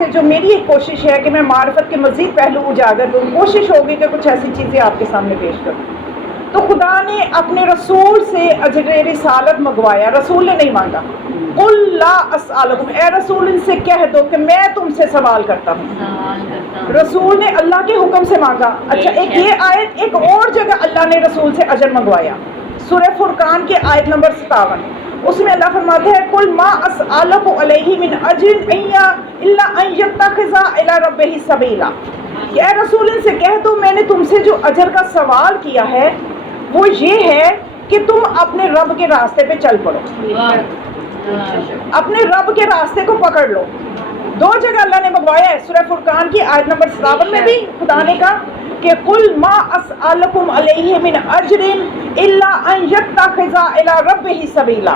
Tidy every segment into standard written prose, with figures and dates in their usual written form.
جو میری ایک کوشش ہے کہ میں معرفت کے مزید پہلو اجاگر کروں، کوشش ہوگی کہ کچھ ایسی چیزیں آپ کے سامنے پیش کروں۔ تو خدا نے اپنے رسول سے اجر رسالت منگوایا، رسول نے نہیں مانگا۔ قل لا اسألکم، اے رسول ان سے کہہ دو کہ میں تم سے سوال کرتا ہوں۔ رسول نے اللہ کے حکم سے مانگا۔ اچھا، ایک یہ آیت، ایک اور جگہ اللہ نے رسول سے اجر منگوایا، سورہ فرقان کے آیت نمبر 57، اس میں اللہ فرماتا ہے قل ما اسألکم علیہ من اجر الا ان یتخذ الی ربہ سبیلا، کہ اے رسول ان سے کہہ دو میں نے تم سے جو اجر کا سوال کیا ہے وہ یہ ہے کہ تم اپنے رب کے راستے پہ چل پڑو، اپنے رب کے راستے کو پکڑ لو۔ دو جگہ اللہ نے منگوایا ہے، سورہ فرقان کی آیت نمبر 57 میں بھی خدا نے کہا کہ قل ما اسألکم علیہ من اجر الا ان یتخذ الی ربہ سبیلا،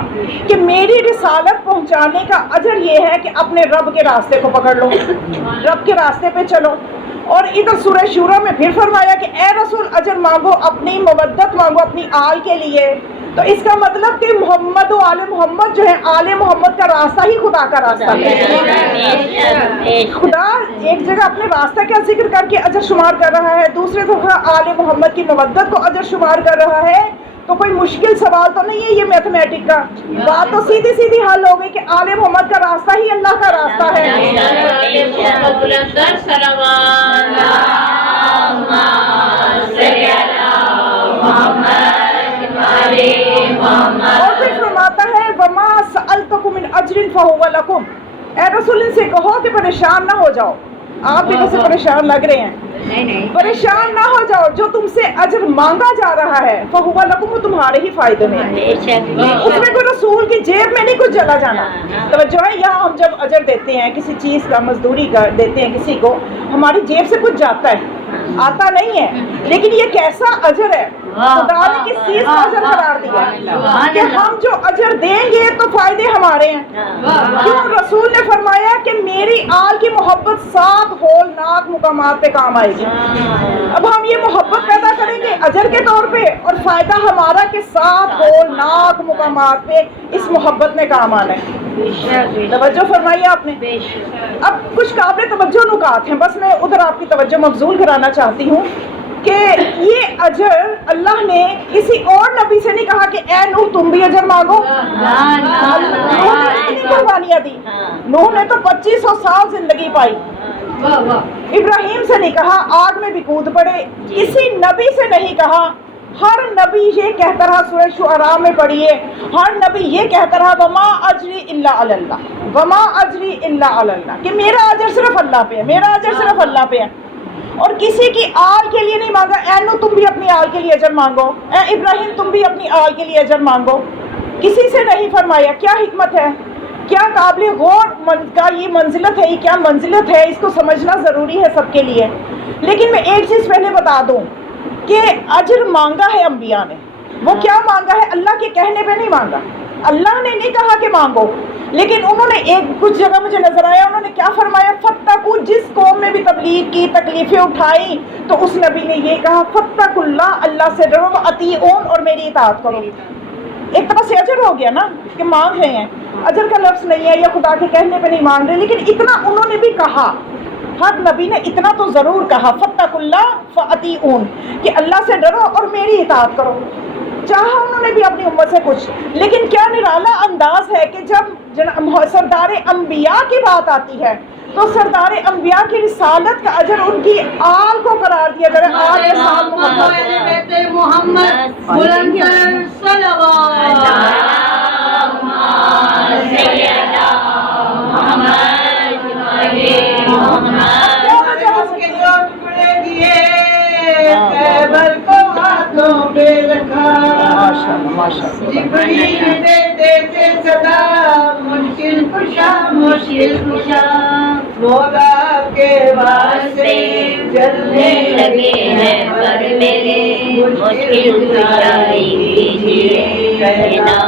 کہ میری رسالت پہنچانے کا اجر یہ ہے کہ اپنے رب کے راستے کو پکڑ لو، رب کے راستے پہ چلو۔ اور ادھر سورہ شورى میں پھر فرمایا کہ اے رسول اجر مانگو، اپنی مودت مانگو اپنی آل کے لیے۔ تو اس کا مطلب کہ محمد و آل محمد جو ہے، آل محمد کا راستہ ہی خدا کا راستہ ہے۔ خدا ایک جگہ اپنے راستہ کا ذکر کر کے اجر شمار کر رہا ہے، دوسرے جگہ آل محمد کی مودت کو اجر شمار کر رہا ہے۔ تو کوئی مشکل سوال تو نہیں ہے یہ میتھمیٹک کا، بات تو سیدھی سیدھی حل ہو گئی کہ آل محمد کا راستہ ہی اللہ کا راستہ ہے۔ اور پھر فرماتا ہے وما سألتکم من اجر فہو لکم، اے رسول ان سے کہو کہ پریشان نہ ہو جاؤ۔ آپ بھی ویسے پریشان لگ رہے ہیں، پریشان نہ ہو جاؤ، جو تم سے اجر مانگا جا رہا ہے فہو لکم، وہ تمہارے ہی فائدے میں ہے، اس میں کوئی رسول کی جیب میں نہیں کچھ چلا جانا۔ توجہ ہے، یہاں ہم جب اجر دیتے ہیں کسی چیز کا، مزدوری کا دیتے ہیں کسی کو، ہماری جیب سے کچھ جاتا ہے، آتا نہیں ہے، لیکن یہ کیسا اجر ہے، خدا نے کس چیز کا اجر قرار دیا کہ ہم جو اجر دیں گے تو فائدے ہمارے ہیں۔ کیوں؟ رسول نے فرمایا کہ میری آل کی محبت 7 ہولناک مقامات پہ کام آئے گی۔ اب ہم یہ محبت پیدا کریں گے اجر کے طور پہ، اور فائدہ ہمارا کہ 7 ہولناک مقامات پہ اس محبت میں کام آنا ہے۔ توجہ فرمائیے آپ نے۔ اب کچھ قابل توجہ نکات ہیں، بس میں ادھر آپ کی توجہ مبذول کرانا چاہتی ہوں کہ یہ اجر اللہ نے کسی اور نبی سے نہیں کہا کہ اے نوح تم بھی اجر مانگو۔ نوح نے کتنی قربانیاں دی، نوح نے تو 2500 سال زندگی پائی۔ ابراہیم سے نہیں کہا آگ میں بھی کود پڑے، کسی نبی سے نہیں کہا۔ ہر نبی یہ کہتا رہا، سورہ شعراء میں پڑھیے، ہر نبی یہ کہتا رہا وما اجری الا علی اللہ، وما اجری الا علی اللہ، کہ میرا اجر صرف اللہ پہ ہے، میرا اجر صرف اللہ پہ ہے۔ اور کسی کی آل کے لیے نہیں مانگا، اے نوح تم بھی اپنی آل کے لیے اجر مانگو، اے ابراہیم تم بھی اپنی آل کے لیے اجر مانگو، کسی سے نہیں فرمایا۔ کیا حکمت ہے، کیا قابل غور کا یہ منزلت ہے، یہ کیا منزلت ہے، اس کو سمجھنا ضروری ہے سب کے لیے۔ لیکن میں ایک چیز پہلے بتا دوں کہ اجر مانگا ہے انبیاء نے، وہ کیا مانگا ہے، اللہ کے کہنے پہ نہیں مانگا، اللہ نے نہیں کہا کہ مانگو، لیکن انہوں نے ایک کچھ جگہ مجھے نظر آیا، انہوں نے کیا فرمایا، فتقوا، جس قوم میں بھی تبلیغ کی، تکلیفیں اٹھائیں، تو اس نبی نے یہ کہا فتقوا اللہ، اللہ سے ڈرو، اطیعون، اور میری اطاعت کرو۔ ایک طرح سے اجر ہو گیا نا کہ مانگ رہے ہیں، اجر کا لفظ نہیں ہے یا خدا کے کہنے پہ نہیں مانگ رہے، لیکن اتنا انہوں نے بھی کہا، ہر نبی نے اتنا تو ضرور کہا فتقوا اللہ فاطیعون، کہ اللہ سے ڈرو اور میری اطاعت کرو۔ چاہا انہوں نے بھی اپنی امت سے کچھ، لیکن کیا نرالا انداز ہے کہ جب سردار انبیاء کی بات آتی ہے تو سردار انبیاء کی رسالت کا اجر ان کی آل کو قرار دیا جا رہا ہے، آل کے ساتھ محمد بلند صلوات جبریل دیتے تھے صدا مشکل کشا مشکل کشا، مولا کے واسطے چلنے لگے ہیں پر میرے مشکل کشائی کیجیے، کہنا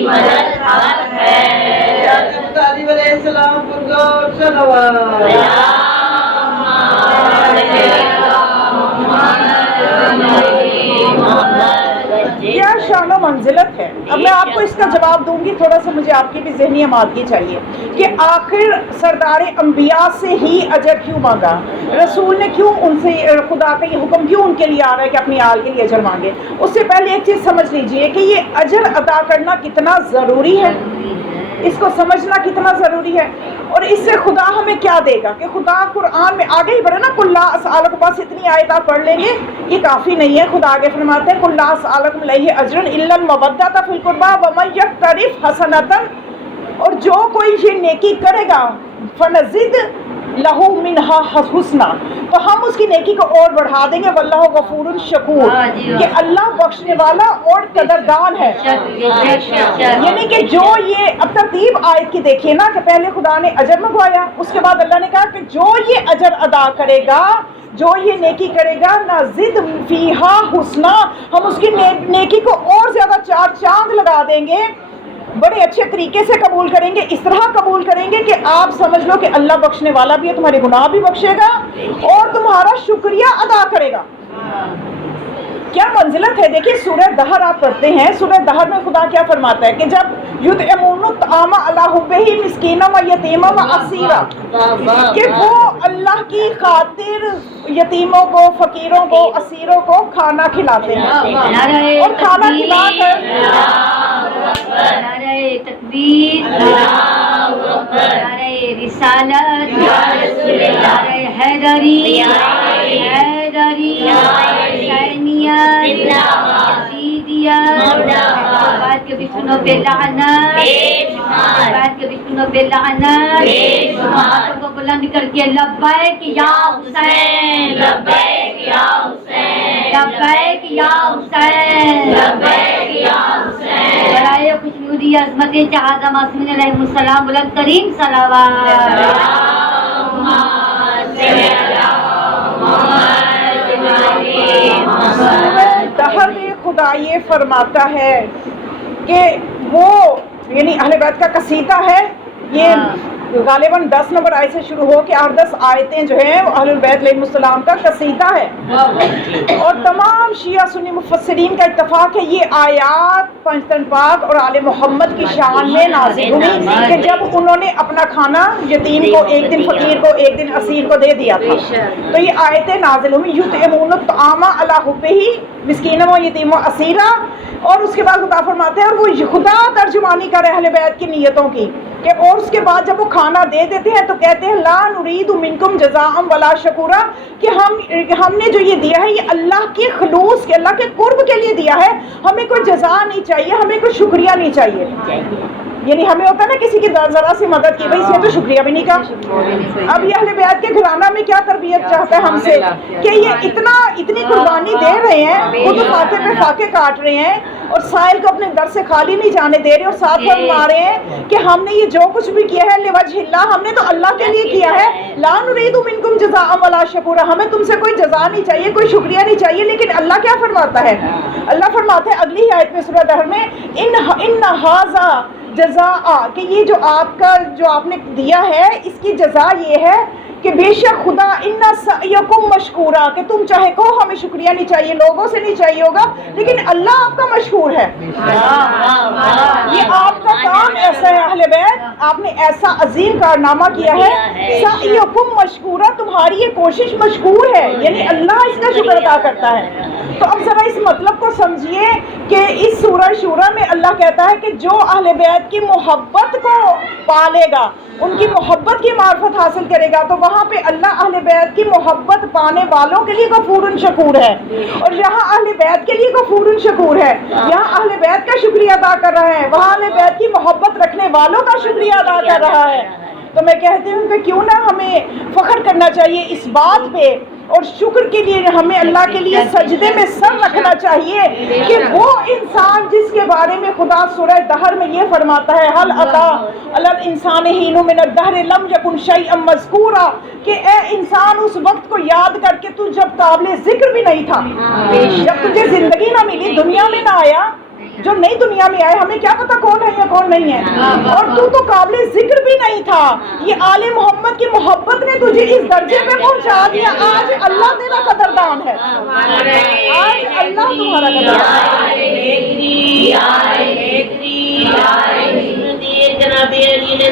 مدد حق ہے۔ علیہ السلام پر صلوات منزلت ہے. اب میں آپ کو اس کا جواب دوں گی, تھوڑا سا مجھے آپ کی بھی ذہنی آمادگی چاہیے کہ آخر سردار انبیاء سے ہی اجر کیوں مانگا؟ رسول نے کیوں ان سے, خدا کا یہ حکم کیوں ان کے لیے آ رہا ہے کہ اپنی آل کے لیے اجر مانگے؟ اس سے پہلے ایک چیز سمجھ لیجئے کہ یہ اجر ادا کرنا کتنا ضروری ہے, اس کو سمجھنا کتنا ضروری ہے, اور اس سے خدا ہمیں کیا دے گا. کہ خدا قرآن میں آگے ہی بڑھے نا, قل لا اسألکم, بس اتنی آیت آپ پڑھ لیں گے یہ کافی نہیں ہے. خدا آگے فرماتے ہیں قل لا اسألکم علیہ اجرا الا المودۃ فی القربی ومن یقترف حسنۃ, اور جو کوئی یہ نیکی کرے گا فنزد لہو منہا حسنا, تو ہم اس کی نیکی کو اور بڑھا دیں گے. واللہ غفور شکور, کہ اللہ بخشنے والا اور قدردان ہے. یعنی کہ جو یہ اب ترتیب آیت کی دیکھیے نا, کہ پہلے خدا نے اجر منگوایا, اس کے بعد اللہ نے کہا کہ جو یہ اجر ادا کرے گا, جو یہ نیکی کرے گا, نزد فیہا حسنا, ہم اس کی نیکی کو اور زیادہ چار چاند لگا دیں گے, بڑے اچھے طریقے سے قبول کریں گے. اس طرح قبول کریں گے کہ آپ سمجھ لو کہ اللہ بخشنے والا بھی ہے, تمہارے گناہ بھی بخشے گا اور تمہارا شکریہ ادا کرے گا. کیا منزلت ہے. دیکھیے سورہ دہر آپ پڑھتے ہیں, سورہ دہر میں خدا کیا فرماتا ہے کہ جب یطعمون الطعام علی حبہ مسکینا و یتیما و اسیرا, کہ وہ اللہ کی خاطر یتیموں کو, فقیروں کو, اسیروں کو کھانا کھلاتے ہیں, اور کھانا کھلا کر نعرہ تکبیر, نعرہ رسالت, نعرہ حیدری, حیدری, حسینیت, یزیدیت, بات کے بھی سنو پہ لعنت, بات کے بھی سنو پہ لعنت, ہاتھوں کو بلند کر کے لبیک یا حسین, لبیک یا حسین, لبیک یا حسین, لبیک یا حسین. برائے خوشنودی عظمت جہاں معصومین علیہ السلام بلند ترین صلوات. دہر میں خدا یہ فرماتا ہے کہ وہ, یعنی اہل بیت کا قصیدہ ہے یہ, غالباً 10 نمبر آیت سے شروع ہو کے 8-10 آیتیں جو ہیں وہ اہل بیت علیہ السلام کا قصیدہ ہے. اور تمام شیعہ سنی مفسرین کا اتفاق ہے یہ آیات پنجتن پاک اور آل محمد کی شان میں نازل ہوئی, کہ جب انہوں نے اپنا کھانا یتیم کو ایک دن, فقیر کو ایک دن, اسیر کو دے دیا تھا, تو یہ آیتیں نازل ہوئی. یطعمون الطعام علی حبہ مسکینا و یتیما و اسیرا, اور اس کے بعد خدا فرماتے ہیں, اور وہ خدا ترجمانی کر اہل بیت کی نیتوں کی, کہ اور اس کے بعد جب وہ کھانا دے دیتے ہیں تو کہتے ہیں لا نرید منکم جزاء ولا شکورا, کہ ہم نے جو یہ دیا ہے یہ اللہ کے خلوص کے, اللہ کے قرب کے لیے دیا ہے, ہمیں کوئی جزا نہیں چاہیے, ہمیں کوئی شکریہ نہیں چاہیے. یعنی ہمیں ہوتا ہے نا کسی کی ذرا سی مدد کی, بھائی اس نے تو شکریہ بھی نہیں کہا. اب یہ اہل بیت کے گھرانہ میں کیا تربیت چاہتا ہے ہم سے, کہ یہ اتنی قربانی دے رہے ہیں, خود فاقے پہ فاقے کاٹ رہے ہیں, اور سائل کو اپنے در سے خالی نہیں جانے دے رہے, اور ساتھ فرما رہے ہیں کہ ہم نے یہ جو کچھ بھی کیا ہے لوجہ اللہ, ہم نے تو اللہ کے لیے کیا ہے. لا نرید منکم جزاء ولا شکورا, ہمیں تم سے کوئی جزا نہیں چاہیے, کوئی شکریہ نہیں چاہیے. لیکن اللہ کیا فرماتا ہے, اللہ فرماتا ہے اگلی آیت میں سورہ دہر میں, ان ھذا جزاء, کہ یہ جو آپ نے دیا ہے اس کی جزا یہ ہے کہ بے شک خدا ان سعیکم مشکورا, کہ تم چاہے کہو ہمیں شکریہ نہیں چاہیے, لوگوں سے نہیں چاہیے ہوگا, لیکن اللہ آپ کا مشکور ہے. یہ آپ کا کام ایسا ہے اہل بیت, آپ نے ایسا عظیم کارنامہ کیا ہے, سعیکم مشکورا, تمہاری یہ کوشش مشکور ہے, یعنی اللہ اس کا شکر ادا کرتا ہے. تو اب ذرا اس مطلب کو سمجھیے کہ اس سورہ شورى میں اللہ کہتا ہے کہ جو اہل بیت کی محبت کو پالے گا, ان کی محبت کی معرفت حاصل کرے گا, تو وہاں پہ اللہ اہل بیت کی محبت پانے والوں کے لیے غفور شکور ہے. اور یہاں اہل بیت کے لیے غفور شکور ہے, یہاں اہل بیت کا شکریہ ادا کر رہا ہے, وہاں اہل بیت کی محبت رکھنے والوں کا شکریہ ادا کر رہا ہے. تو میں کہتی ہوں کہ کیوں نہ ہمیں فخر کرنا چاہیے اس بات پہ, اور شکر کے لیے ہمیں اللہ کے لیے سجدے میں سر رکھنا چاہیے کہ وہ انسان جس کے بارے میں خدا سورہ دہر میں یہ فرماتا ہے حل اتا علی الانسان حین من الدہر لم یکن شیئا مذکورا, کہ اے انسان اس وقت کو یاد کر کے تو جب قابل ذکر بھی نہیں تھا, جب تجھے زندگی نہ ملی, دنیا میں نہ آیا, جو نئی دنیا میں آئے, ہمیں کیا پتا کون ہے یا کون نہیں ہے, اور تو قابل ذکر بھی نہیں تھا. یہ آل محمد کی محبت نے تجھے اس درجے پہ پہنچا دیا, آج اللہ تیرا قدردان ہے, آج اللہ تمہارا قدردان ہے.